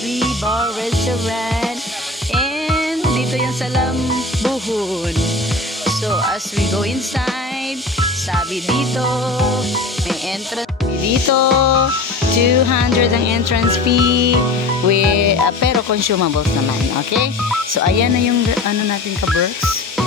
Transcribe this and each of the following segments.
3-bar restaurant. And dito yung sa Lambuhon. So as we go inside, sabi dito, may entrance dito. 200 ang entrance fee with, pero consumables naman, okay? So ayan na yung ano natin ka-Berks.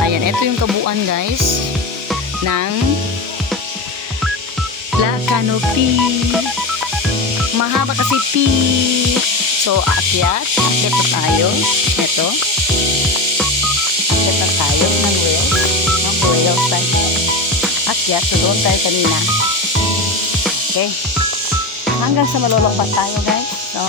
Ayan, ito yung kabuuan guys ng La Canopy. Mahaba kasi P. So akyat na tayo. Ito akyat na tayo ng rails tayo. Akyat, so doon tayo kanina. Okay, hanggang sa malulokpat tayo guys. So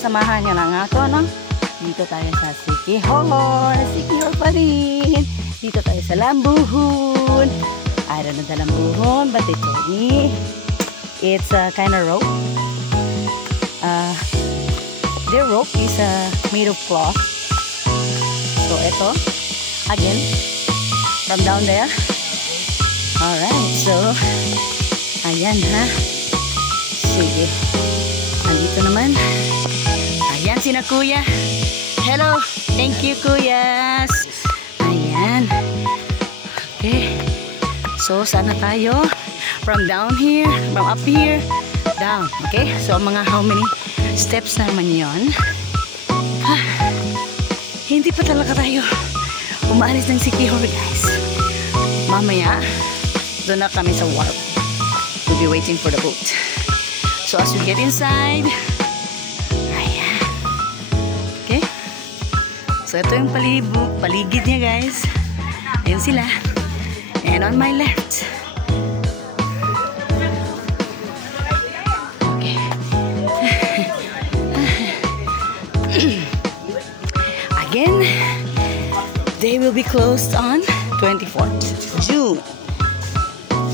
samahan nyo lang ako, no? Dito tayo sa City Hall. City Hall pa rin. Dito tayo sa Lambuhon. I don't know the Lambuhon, but they told me it's a kind of rope. Their rope is made of cloth. So ito, again, from down there. Alright, so ayan ha. Sige. Andito naman. Ayan sina kuya. Hello. Thank you kuya. Ayan. Okay. So sana tayo. From down here. From up here. Down. Okay. So mga how many steps naman yon? Hindi pa talaga tayo umaalis ng City Hall guys. Mamaya doon na kami sa warp. We'll be waiting for the boat. So as we get inside, ayan. Okay. So ito yung paligid niya guys. Ayan sila. And on my left. Okay. Again, they will be closed on 24th June.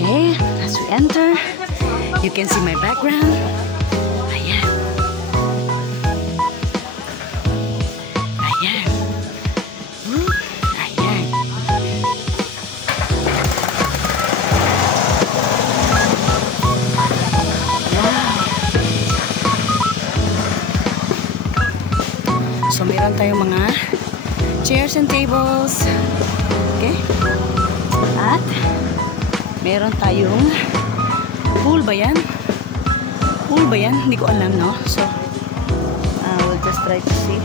Okay, as we enter, you can see my background. Ayan. Ayan. Ayan. Wow. So meron tayong mga chairs and tables. Okay. At meron tayong pool ba yan? Pool ba yan? Hindi ko alam, no? So, we'll just try to see.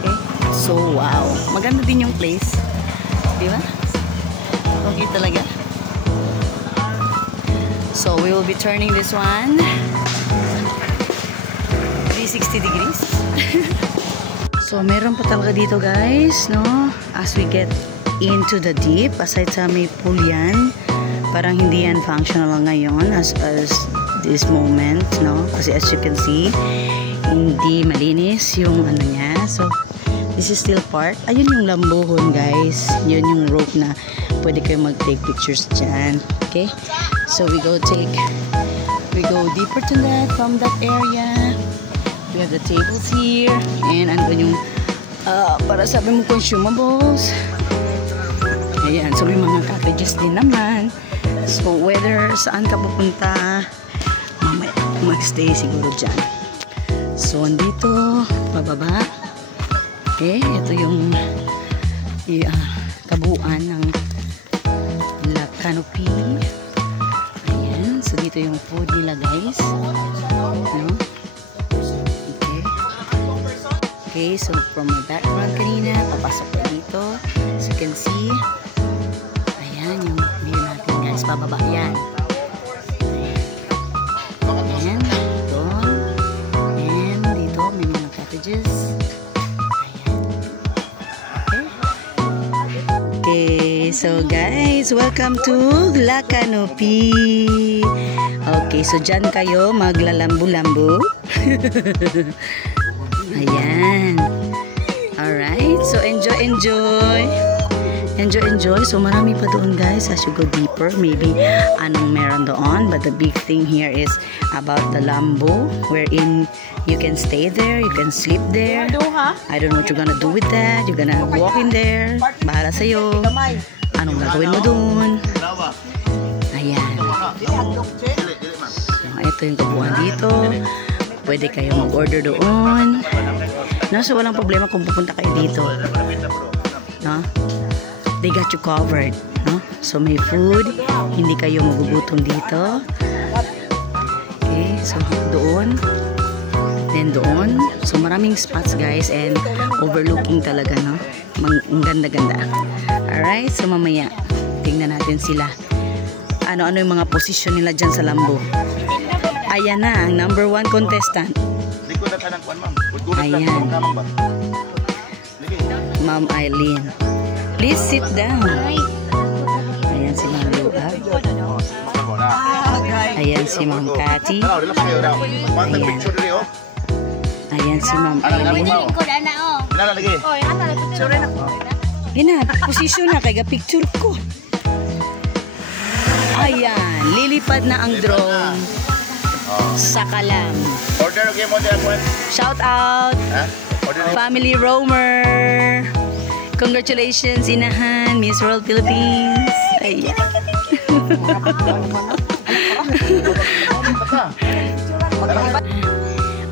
Okay. So, wow. Maganda din yung place. Di ba? Okay talaga. So, we will be turning this one 360 degrees. So, meron pa talaga dito, guys, no? As we get into the deep, aside sa may pool yan, parang hindi yan functional ngayon as this moment, no? Kasi as you can see, hindi malinis yung ano niya. So, this is still part. Ayun yung Lambuhon, guys. Yun yung rope na pwede kayo mag-take pictures dyan. Okay? So, we go deeper to that from that area. We have the tables here. And andun yung, para sabi mo, consumables. Ayan. So, may mga cottages din naman. So, whether saan ka pupunta, mamaya mag-stay siguro dyan. So, andito, pababa. Okay, ito yung kabuuan ng La Canopy. Ayan, so dito yung food nila guys. No? Okay. Okay, so from my background kanina, papasok ko dito. As you can see, ayan yung view natin guys, pababa yan. Ayan, dito. And dito, may mga cottages. Okay, so guys, welcome to La Canopy. Okay, so dyan kayo maglalambu-lambu. Ayan. Alright, so enjoy. So marami pa doon guys as you go deeper. Maybe anong meron doon. But the big thing here is about the Lambo, wherein you can stay there, you can sleep there. I don't know what you're gonna do with that. You're gonna walk in there. Bahala sa'yo. Anong gagawin mo doon? Ayan. So, ito yung kabuuan dito. Pwede kayo mag-order doon. No, so walang problema kung pupunta kayo dito. No? They got you covered. No? So may food, hindi kayo magugutom dito. Okay, so doon. Then doon. So maraming spots guys and overlooking talaga, no? Ang ganda-ganda. Alright, so mamaya tingnan natin sila. Ano-ano yung mga position nila dyan sa Lambo. Ayan na, ang number 1 contestant. Ayan. Ma'am Eileen. Please sit down. Ayan si Ma'am Luab. Ayan si Ma'am Cathy. Ayan. Ayan si Ma'am Eileen. Gina, position na kaya picture ko. Ayan, lilipad na ang drone sa Kalam. Shout out Family Roamer. Congratulations Inahan, Miss World Philippines. Ayan.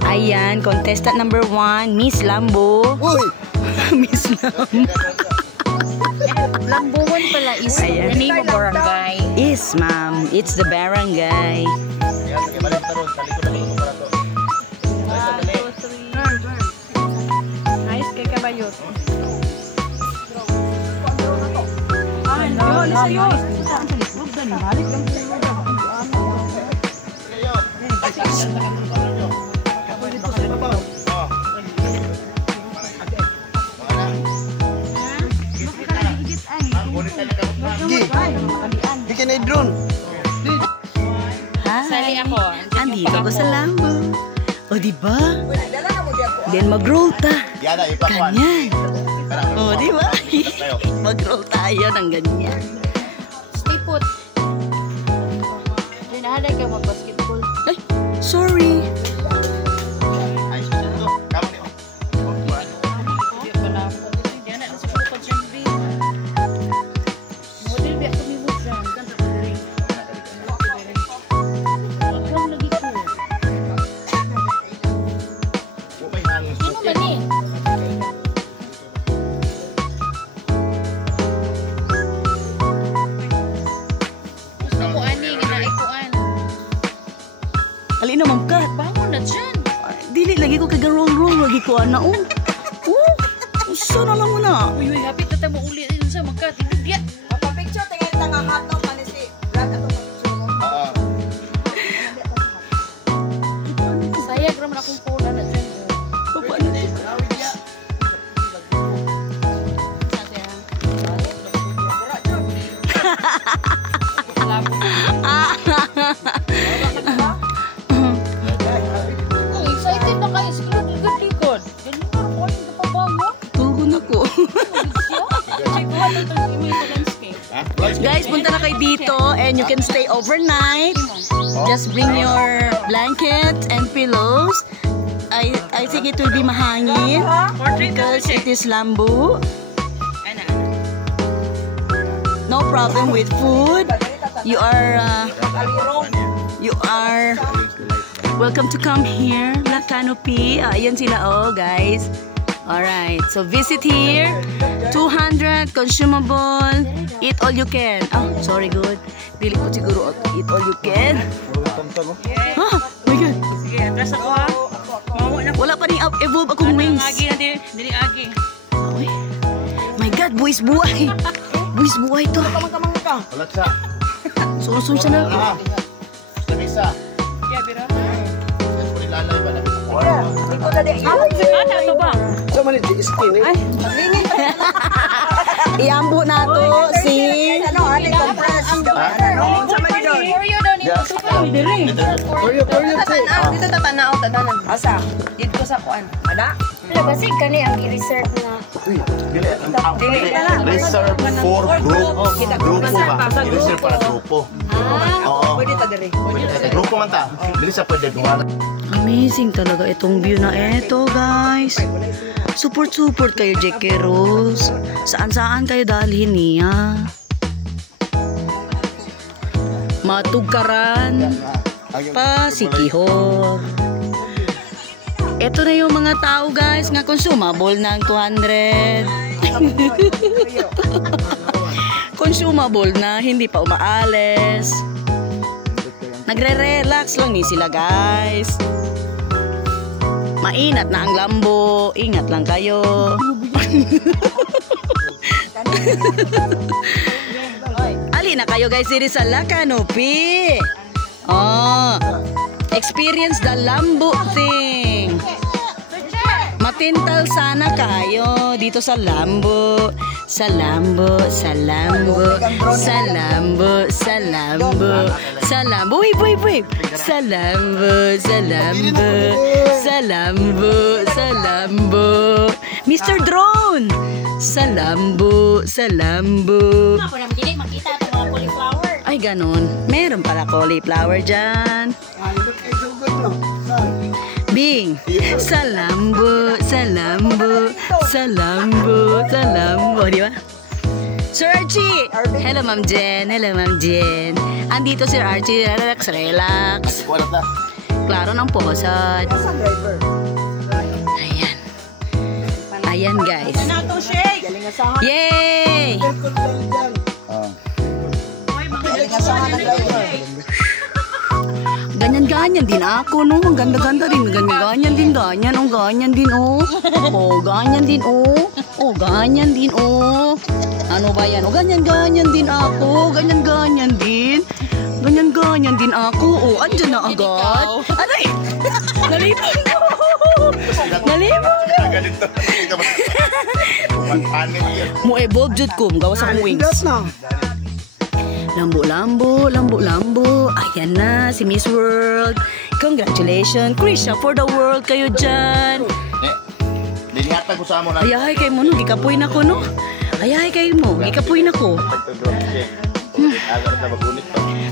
Ayan, contestant number 1, Miss Lambo. Miss Lambo. Lambuan pala is the name of barangay. Yes, ma'am. It's the barangay. Nice kay kabayot. Bikin ay drone. Hi. Sali ako. Andito ako sa Lambo. O, diba? Then mag-roll ta. Ganyan. O, diba? Mag-roll tayo ng ganyan. Stay put. Dinahaday ka mag-basketball. Ay, sorry. Alin naman ka? Bangon na dyan. Dili, lagi ko kagarong-rong. Lagi ko ana. Oh, uso na lang mo na. Uy, hapit na tayo uli rin sa magkat. Hindi yan. Picture tingin na nga hot dog man si Brad ato picture. Sayag naman akong pula na dyan. Paano dito? Excited na kayo. Siguro ligod-ligod. Ganyan na ako yung kapabango. Tugon ako. Check ko ano itong email landscape. Guys, punta na kayo dito and you can stay overnight. Just bring your blankets and pillows. I think it will be mahangin because it is Lambu. No problem with food. You are welcome to come here. La Canopy. Ayan sila oh, guys. Alright, so visit here. 200 consumable. Eat all you can. Oh, sorry, good. Dili ko siguro eat all you can. Ah, my God. Sige, atras ako ha. Wala pa rin evolve akong wings. Agi na dili agi. Uy. My God, buwis buhay. Buwis buhay to. Ulat sa. Susun siya na. Lamisa. Yeah, pero. Yes, pwede lalay ba na? Ikaw na di. Ano ito ba? So man di skin eh. Iambo na to si Ano ani compress. Ano sa man doon? Oreo daw nito. Oreo say. Dito tatanaw tatanan. Asa? Dito sa kuan. Ada? Labasig ka ni ang i-reserve na. Reserve for grupo ba? I-reserve para grupo. Oo. Pwede ta diri. Grupo man ta. Dili sa pwede dumaan. amazing talaga itong view na eto, guys. Support kayo, J.K. Rose. Saan kayo dalhin niya? Matugkaran, Pasikihor, Ito na yung mga tao guys nga consumable ng 200. Consumable na, hindi pa umaalis. Nagre-relax lang ni sila guys. Mainat na ang lambo. Ingat lang kayo. Ali na kayo guys diri sa La Canopy. Oh, experience the lambo thing. Matintal sana kayo dito sa lambo. Sa lambo, sa lambo, sa lambo, sa lambo, sa lambo, wave. Sa lambo, sa lambo, sa lambo, sa lambo. Mr. Drone! Sa lambo, sa lambo. Makita ito mga cauliflower. Ay, ganon. Meron pala cauliflower dyan. Bing! Sa lambo, sa lambo, sa lambo, sa lambo. Di ba? Sir Archie! Hello, Ma'am Jen. Hello, Ma'am Jen. Andito, Sir Archie. Relax, relax. Klaro ng posad. Ayan. Ayan, guys. Yay! Ganyan-ganyan din ako, no? Ang ganda-ganda rin. Ganyan-ganyan din, ganyan. Oh, ganyan din, oh. Oh, ganyan din, oh. Oh, ganyan din, oh. Ano ba yan? Oh, ganyan-ganyan din ako. Ganyan-ganyan din. Ganyan-ganyan din ako. Oh, andyan na agad. Aray! Nalipon ko! Nalipon ko! Mo-evolve jud ko. Gawas akong wings. Lambo-lambo, lambo-lambo. Ayan na, si Miss World. Congratulations, Krisha, for the world kayo dyan. Dinihatag ko sa amo na. Ayahay kayo mo, no? Gikapoy na ko, no? Ayahay kayo mo, gikapoy na ko.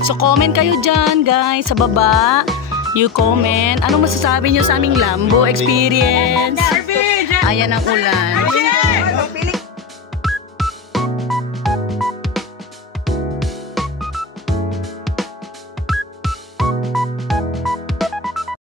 So, comment kayo dyan, guys, sa baba. You comment. Anong masasabi nyo sa aming Lambo experience? Ayan ang ulan.